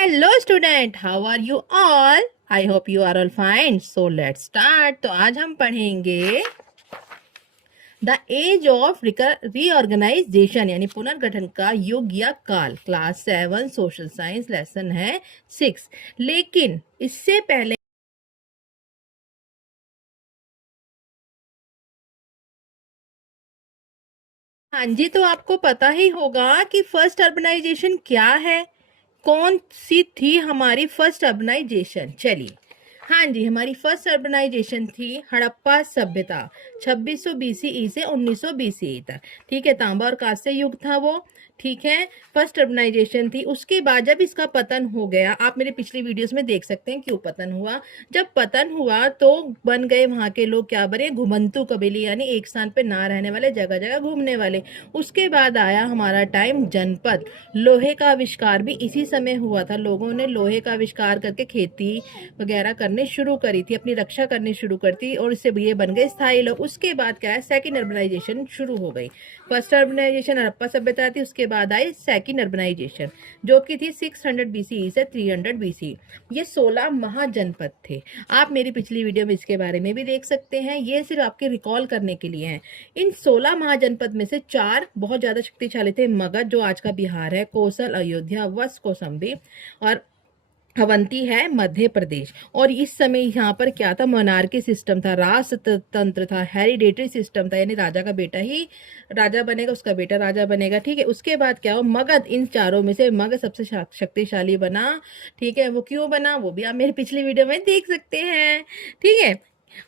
Hello student, how are you all? I hope you are all fine. So let's start. तो आज हम पढ़ेंगे the age of reorganisation यानी पुनर्गठन का युग या काल। क्लास 7 सोशल साइंस लेसन है 6। लेकिन इससे पहले हाँ जी, तो आपको पता ही होगा कि फर्स्ट अर्बनाइजेशन क्या है, कौन सी थी हमारी फर्स्ट अर्बनाइजेशन। चलिए, हाँ जी, हमारी फर्स्ट अर्बनाइजेशन थी हड़प्पा सभ्यता 2600 बीसीई से 1900 बीसीई तक। ठीक है, तांबा और कांस्य युग था वो। ठीक है, फर्स्ट अर्बनाइजेशन थी। उसके बाद जब इसका पतन हो गया, आप मेरे पिछली वीडियोस में देख सकते हैं क्यों पतन हुआ। जब पतन हुआ तो बन गए वहां के लोग क्या बने, घुमंतु कबीले, यानी एक स्थान पे ना रहने वाले, जगह जगह घूमने वाले। उसके बाद आया हमारा टाइम जनपद। लोहे का आविष्कार भी इसी समय हुआ था। लोगों ने लोहे का आविष्कार करके खेती वगैरह करने शुरू करी थी, अपनी रक्षा करनी शुरू करती, और इससे ये बन गए स्थायी लोग। उसके बाद क्या है, सेकंड अर्बनाइजेशन शुरू हो गई। फर्स्ट अर्बनाइजेशन हड़प्पा सभ्यता थी, उसके बाद आई सेकंड अर्बनाइजेशन जो कि थी 600 बीसीई से 300 बीसीई। ये 16 महाजनपद थे। आप मेरी पिछली वीडियो में इसके बारे में भी देख सकते हैं। ये सिर्फ आपके रिकॉल करने के लिए है। इन 16 महाजनपद में से 4 बहुत ज्यादा शक्तिशाली थे। मगध जो आज का बिहार है, कौशल अयोध्या, वत्स कौसंबी, और अवंती है मध्य प्रदेश। और इस समय यहाँ पर क्या था, मोनार्की सिस्टम था, राजतंत्र था, हेरिडेटरी सिस्टम था, यानी राजा का बेटा ही राजा बनेगा, उसका बेटा राजा बनेगा। ठीक है, उसके बाद क्या हो, मगध, इन चारों में से मगध सबसे शक्तिशाली बना। ठीक है, वो क्यों बना वो भी आप मेरी पिछली वीडियो में देख सकते हैं। ठीक है,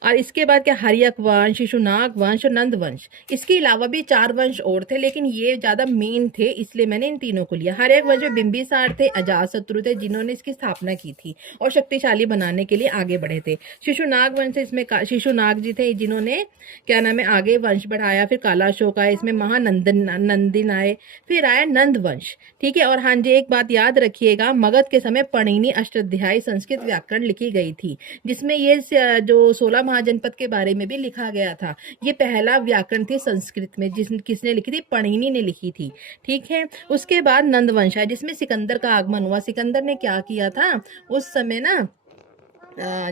और इसके बाद क्या, हर्यक वंश, शिशुनाग वंश और नंद वंश। इसके अलावा भी 4 वंश और थे, लेकिन ये ज्यादा मेन थे, इसलिए मैंने इन तीनों को लिया। हर्यक वंश में बिंबिसार थे, अजातशत्रु थे, जिन्होंने इसकी स्थापना की थी और शक्तिशाली बनाने के लिए आगे बढ़े थे। शिशुनाग वंश से इसमें शिशुनाग जी थे, जिन्होंने क्या नाम है आगे वंश बढ़ाया। फिर कालाशोक आए, इसमें महानंदिन आए, फिर आया नंद वंश। ठीक है, और हाँ जी, एक बात याद रखिएगा, मगध के समय पाणिनि अष्टाध्यायी संस्कृत व्याकरण लिखी गई थी, जिसमें ये जो 16 महाजनपद के बारे में भी लिखा गया था। ये पहला व्याकरण थी संस्कृत में, किसने लिखी थी, पाणिनि ने लिखी थी। ठीक है, उसके बाद नंदवंश है, जिसमें सिकंदर का आगमन हुआ। सिकंदर ने क्या किया था उस समय ना,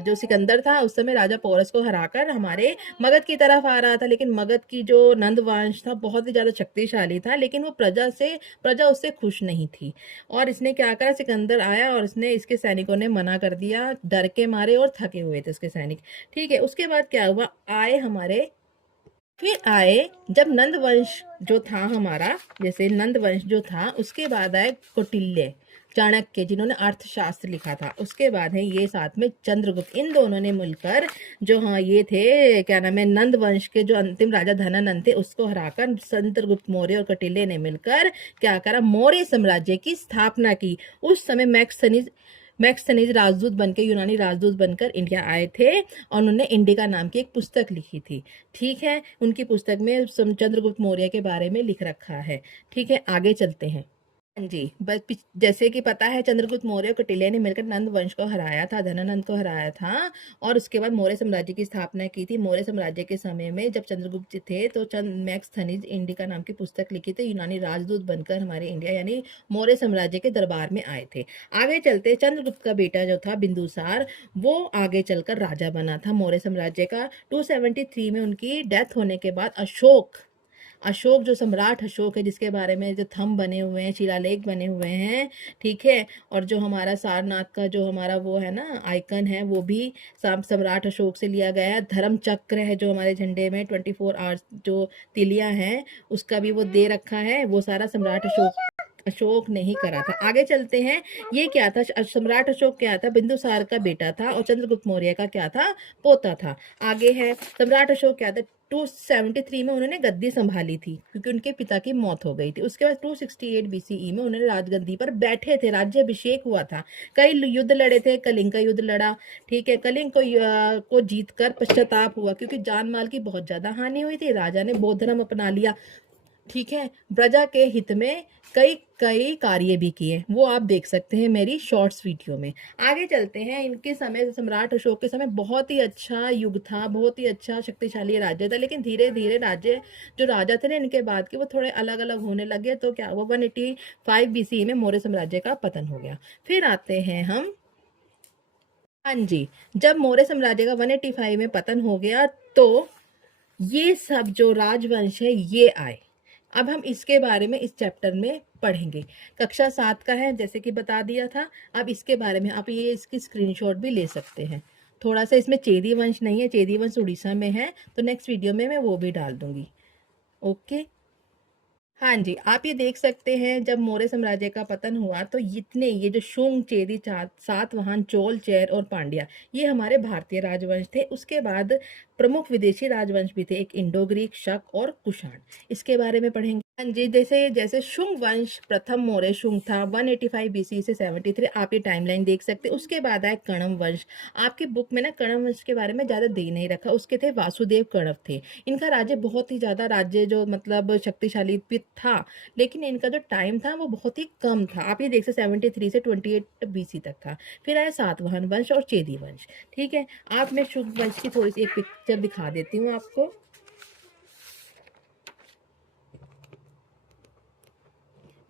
जो सिकंदर था उस समय राजा पोरस को हराकर हमारे मगध की तरफ आ रहा था। लेकिन मगध की जो नंदवंश था बहुत ही ज्यादा शक्तिशाली था, लेकिन वो प्रजा उससे खुश नहीं थी। और इसने क्या करा, सिकंदर आया और इसने इसके सैनिकों ने मना कर दिया, डर के मारे, और थके हुए थे उसके सैनिक। ठीक है, उसके बाद क्या हुआ, आए हमारे फिर आए जब नंद वंश जो था हमारा, जैसे नंद वंश जो था, उसके बाद आए कौटिल्य, चाणक्य, जिन्होंने अर्थशास्त्र लिखा था। उसके बाद है ये साथ में चंद्रगुप्त। इन दोनों ने मिलकर जो, हाँ ये थे क्या नाम है, नंद वंश के जो अंतिम राजा धनानंद थे उसको हराकर चंद्रगुप्त मौर्य और कौटिल्य ने मिलकर क्या करा, मौर्य साम्राज्य की स्थापना की। उस समय मैक्सथनीज राजदूत बनकर, यूनानी राजदूत बनकर इंडिया आए थे, और उन्होंने इंडिका नाम की एक पुस्तक लिखी थी। ठीक है, उनकी पुस्तक में चंद्रगुप्त मौर्य के बारे में लिख रखा है। ठीक है, आगे चलते हैं। हाँ जी, बस जैसे कि पता है, चंद्रगुप्त मौर्य और कौटिल्य ने मिलकर नंद वंश को हराया था, धनानंद को हराया था, और उसके बाद मौर्य साम्राज्य की स्थापना की थी। मौर्य साम्राज्य के समय में जब चंद्रगुप्त जी थे तो मैक्सथनीज इंडिका नाम की पुस्तक लिखी थी, यूनानी राजदूत बनकर हमारे इंडिया यानी मौर्य साम्राज्य के दरबार में आए थे। आगे चलते, चंद्रगुप्त का बेटा जो था बिंदुसार, वो आगे चलकर राजा बना था मौर्य साम्राज्य का। 273 में उनकी डेथ होने के बाद अशोक जो सम्राट अशोक है, जिसके बारे में जो थंब बने हुए हैं, शिलालेख बने हुए हैं। ठीक है, और जो हमारा सारनाथ का जो हमारा वो है ना आइकन है, वो भी सम्राट अशोक से लिया गया है। धर्म चक्र है जो हमारे झंडे में 24 आवर्स जो तिलियां हैं, उसका भी वो दे रखा है। वो सारा सम्राट अशोक ने ही करा था। आगे चलते हैं, ये क्या था, सम्राट अशोक क्या था, बिंदुसार का बेटा था, और चंद्रगुप्त मौर्य का क्या था, पोता था। आगे है, सम्राट अशोक क्या था, 273 में उन्होंने गद्दी संभाली थी क्योंकि उनके पिता की मौत हो गई थी। उसके बाद 268 बीसीई में उन्होंने राजगद्दी पर बैठे थे, राज्याभिषेक हुआ था। कई युद्ध लड़े थे, कलिंग का युद्ध लड़ा। ठीक है, कलिंग को जीतकर पश्चाताप हुआ, क्योंकि जान माल की बहुत ज्यादा हानि हुई थी। राजा ने बौद्ध धर्म अपना लिया। ठीक है, प्रजा के हित में कई कई कार्य भी किए, वो आप देख सकते हैं मेरी शॉर्ट्स वीडियो में। आगे चलते हैं। इनके समय, सम्राट अशोक के समय बहुत ही अच्छा युग था, बहुत ही अच्छा शक्तिशाली राज्य था, लेकिन धीरे धीरे राज्य जो राजा थे ना इनके बाद के वो थोड़े अलग अलग होने लगे। तो क्या हुआ, 185 BC में मौर्य साम्राज्य का पतन हो गया। फिर आते हैं हम, हाँ जी, जब मौर्य साम्राज्य का 185 में पतन हो गया तो ये सब जो राजवंश है ये आए। अब हम इसके बारे में इस चैप्टर में पढ़ेंगे। कक्षा 7 का है, जैसे कि बता दिया था। अब इसके बारे में आप ये इसकी स्क्रीनशॉट भी ले सकते हैं। थोड़ा सा इसमें चेदी वंश नहीं है, चेदी वंश उड़ीसा में है, तो नेक्स्ट वीडियो में मैं वो भी डाल दूंगी। ओके, हाँ जी, आप ये देख सकते हैं जब मौर्य साम्राज्य का पतन हुआ तो इतने ये जो शुंग, चेदी, सातवाहन, चोल, चेर और पांड्या, ये हमारे भारतीय राजवंश थे। उसके बाद प्रमुख विदेशी राजवंश भी थे, एक इंडो ग्रीक, शक और कुषाण। इसके बारे में पढ़ेंगे। हाँ जी, जैसे जैसे शुंग वंश, प्रथम मौर्य शुंग था 185 BC से 73, आप ये टाइमलाइन देख सकते हैं। उसके बाद आया कण्व वंश। आपकी बुक में ना कण्व वंश के बारे में ज़्यादा दे नहीं रखा, उसके थे वासुदेव कण्व थे। इनका राज्य बहुत ही ज़्यादा, राज्य जो मतलब शक्तिशाली भी था, लेकिन इनका जो टाइम था वो बहुत ही कम था। आप ये देख सकते 73 से 28 BC तक था। फिर आया सातवाहन वंश और चेदी वंश। ठीक है, आप मैं शुंग वंश की थोड़ी सी एक पिक्चर दिखा देती हूँ आपको।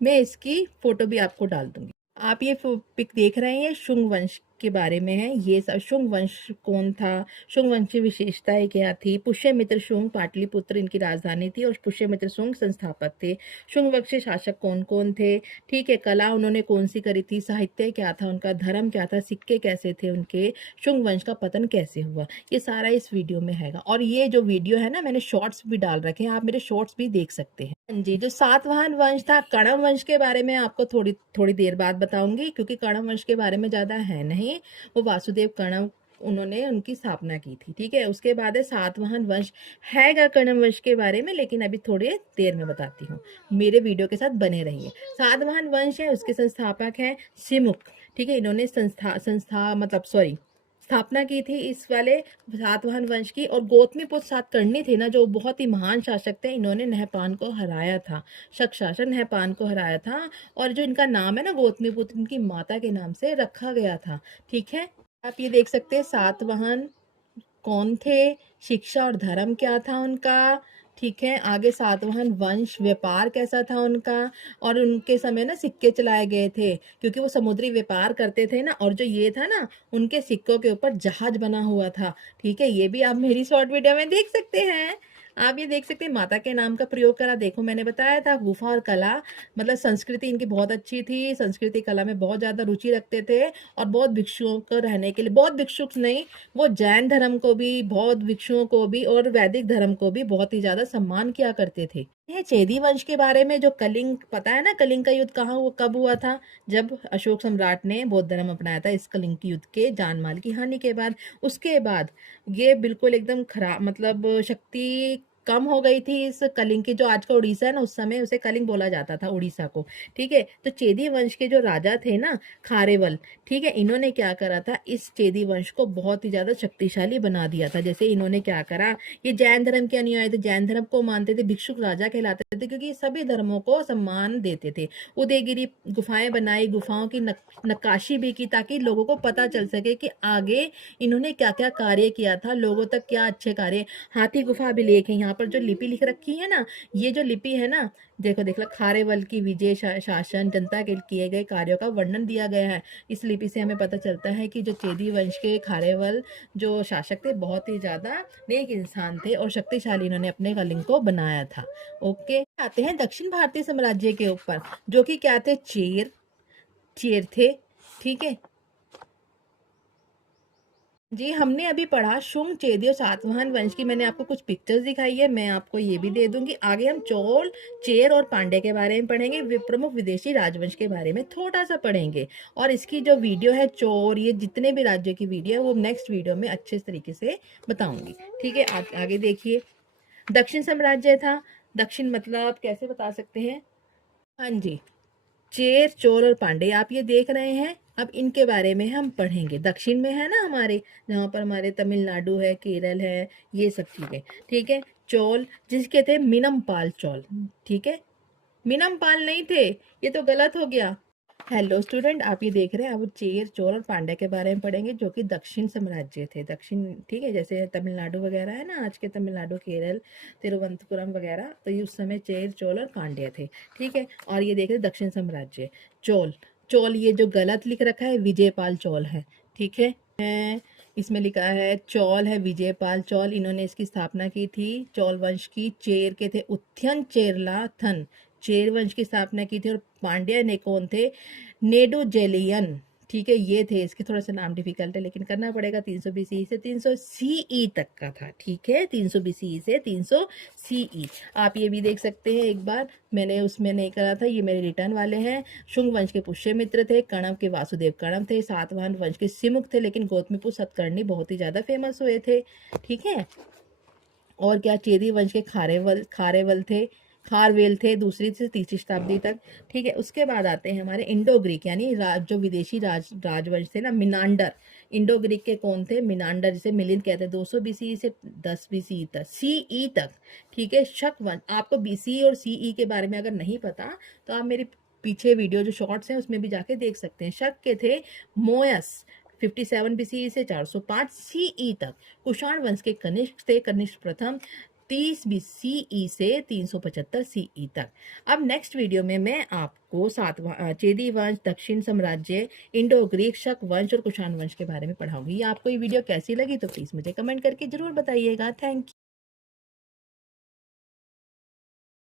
मैं इसकी फोटो भी आपको डाल दूंगी। आप ये पिक देख रहे हैं, शुंग वंश के बारे में है। ये सब शुंग वंश कौन था, शुंग वंश की विशेषताएं क्या थी। पुष्यमित्र शुंग पाटलिपुत्र इनकी राजधानी थी और पुष्यमित्र शुंग संस्थापक थे। शुंग वंश के शासक कौन कौन थे, ठीक है, कला उन्होंने कौन सी करी थी, साहित्य क्या था उनका, धर्म क्या था, सिक्के कैसे थे उनके, शुंग वंश का पतन कैसे हुआ, ये सारा इस वीडियो में हैगा। और ये जो वीडियो है ना, मैंने शॉर्ट्स भी डाल रखे हैं, आप मेरे शॉर्ट्स भी देख सकते हैं। हाँ जी, जो सातवाहन वंश था, कण्व वंश के बारे में आपको थोड़ी थोड़ी देर बाद बताऊंगी, क्योंकि कण्व वंश के बारे में ज़्यादा है नहीं। वो वासुदेव कण्व, उन्होंने उनकी स्थापना की थी। ठीक है, उसके बाद है सातवाहन वंश, हैगा कण्व वंश के बारे में, लेकिन अभी थोड़ी देर में बताती हूँ। मेरे वीडियो के साथ बने रहिए। सातवाहन वंश है, उसके संस्थापक हैं सिमुक। ठीक है, इन्होंने संस्था मतलब सॉरी स्थापना की थी इस वाले सातवाहन वंश की। और गौतमीपुत्र सातकर्णी थे ना, जो बहुत ही महान शासक थे, इन्होंने नहपान को हराया था, शक शासक नहपान को हराया था। और जो इनका नाम है ना गौतमीपुत्र, इनकी माता के नाम से रखा गया था। ठीक है, आप ये देख सकते हैं सातवाहन कौन थे, शिक्षा और धर्म क्या था उनका। ठीक है, आगे सातवाहन वंश, व्यापार कैसा था उनका। और उनके समय ना सिक्के चलाए गए थे, क्योंकि वो समुद्री व्यापार करते थे ना। और जो ये था ना, उनके सिक्कों के ऊपर जहाज बना हुआ था। ठीक है, ये भी आप मेरी शॉर्ट वीडियो में देख सकते हैं। आप ये देख सकते हैं माता के नाम का प्रयोग करा। देखो मैंने बताया था, गुफा और कला, मतलब संस्कृति इनकी बहुत अच्छी थी, संस्कृति कला में बहुत ज्यादा रुचि रखते थे। और बौद्ध भिक्षुओं को रहने के लिए, बौद्ध भिक्षुक नहीं, वो जैन धर्म को भी, बौद्ध भिक्षुओं को भी और वैदिक धर्म को भी बहुत ही ज्यादा सम्मान किया करते थे। ये चेदी वंश के बारे में, जो कलिंग, पता है ना कलिंग का युद्ध कहाँ, वो कब हुआ था, जब अशोक सम्राट ने बौद्ध धर्म अपनाया था। इस कलिंग के युद्ध के जान माल की हानि के बाद, उसके बाद ये बिल्कुल एकदम खराब, मतलब शक्ति कम हो गई थी इस कलिंग की। जो आज का उड़ीसा है ना, उस समय उसे कलिंग बोला जाता था, उड़ीसा को। ठीक है, तो चेदी वंश के जो राजा थे ना, खारेवल, ठीक है, इन्होंने क्या करा था, इस चेदी वंश को बहुत ही ज्यादा शक्तिशाली बना दिया था। जैसे इन्होंने क्या करा, ये जैन धर्म के अनुयायी थे, जैन धर्म को मानते थे, भिक्षुक राजा कहलाते थे, क्योंकि सभी धर्मों को सम्मान देते थे। उदयगिरी गुफाएं बनाई, गुफाओं की नक्काशी भी की, ताकि लोगों को पता चल सके कि आगे इन्होंने क्या क्या कार्य किया था, लोगों तक क्या अच्छे कार्य। हाथी गुफा अभिलेख है, यहाँ पर जो लिपि लिख रखी है ना, ये जो लिपि है ना, देखो देख लो, खारेवल की विजय, शासन, जनता के किए गए कार्यों का वर्णन दिया गया है। इस लिपि से हमें पता चलता है कि जो चेदी वंश के खारेवल जो शासक थे, बहुत ही ज्यादा नेक इंसान थे और शक्तिशाली, इन्होंने अपने कलिंग को बनाया था। ओके, आते हैं दक्षिण भारतीय साम्राज्य के ऊपर, जो कि क्या थे, चेर, चेर थे। ठीक है जी, हमने अभी पढ़ा शुंग, चेदी और सातवाहन वंश की, मैंने आपको कुछ पिक्चर्स दिखाई है, मैं आपको ये भी दे दूंगी। आगे हम चोल, चेर और पांड्य के बारे में पढ़ेंगे, प्रमुख विदेशी राजवंश के बारे में थोड़ा सा पढ़ेंगे। और इसकी जो वीडियो है, चोर, ये जितने भी राज्यों की वीडियो है, वो नेक्स्ट वीडियो में अच्छे तरीके से बताऊंगी। ठीक है, आगे देखिए। दक्षिण साम्राज्य था, दक्षिण मतलब कैसे बता सकते हैं, हाँ जी, चेर, चोल और पांडे आप ये देख रहे हैं। अब इनके बारे में हम पढ़ेंगे। दक्षिण में है ना हमारे, जहाँ पर हमारे तमिलनाडु है, केरल है, ये सब चीजें। ठीक है, चोल जिसके थे मिनमपाल चोल, ठीक है, मिनमपाल नहीं थे, ये तो गलत हो गया। हेलो स्टूडेंट, आप ये देख रहे हैं, अब चेर चोल और पांड्या के बारे में पढ़ेंगे जो कि दक्षिण साम्राज्य थे, दक्षिण, ठीक है, जैसे तमिलनाडु वगैरह है ना, आज के तमिलनाडु, केरल, तिरुवनंतपुरम वगैरह, तो ये उस समय चेर चोल और पांड्या थे, ठीक है। और ये देख रहे हैं दक्षिण साम्राज्य, चोल, चोल ये जो गलत लिख रखा है विजयपाल चोल है, ठीक है। इसमें लिखा है चोल है विजयपाल चोल, इन्होंने इसकी स्थापना की थी, चोल वंश की। चेर के थे उथ्यन चेरला थन, चेर वंश की स्थापना की थी। और पांड्या ने कौन थे, नेडुजेलियन, ठीक है, ये थे। इसके थोड़ा सा नाम डिफिकल्ट है लेकिन करना पड़ेगा। 300 बीसी से 300 सीई तक का था, ठीक है, 300 बीसी से 300 सीई। आप ये भी देख सकते हैं, एक बार मैंने उसमें नहीं करा था, ये मेरे रिटर्न वाले हैं। शुंग वंश के पुष्यमित्र थे, कणव के वासुदेव कणव थे, सातवाहन वंश के सिमुख थे, लेकिन गौतमीपुत्र सतकर्णी बहुत ही ज्यादा फेमस हुए थे, ठीक है। और क्या, चेदी वंश के खारेवल थे, खारवेल थे, दूसरी से तीसरी शताब्दी तक, ठीक है। उसके बाद आते हैं हमारे इंडो ग्रीक, यानी जो विदेशी राजवंश थे ना, मिनांडर। इंडो ग्रीक के कौन थे, मिनांडर, जिसे मिलिंद कहते हैं, 200 बीसी से 10 बीसी तक, सीई तक, ठीक है। शक वंश, आपको बीसी और सीई के बारे में अगर नहीं पता तो आप मेरी पीछे वीडियो जो शॉर्ट्स हैं उसमें भी जाके देख सकते हैं। शक के थे मोयस, 57 बीसी से 405 सीई तक। कुषाण वंश के कनिष्क थे, कनिष्क प्रथम, 30 बीसीई से 375 सीई तक। अब नेक्स्ट वीडियो में मैं आपको चेदी वंश, दक्षिण साम्राज्य, इंडो ग्रीक, शक वंश और कुषाण वंश के बारे में पढ़ाऊंगी। आपको ये वीडियो कैसी लगी तो प्लीज मुझे कमेंट करके जरूर बताइएगा। Thank you.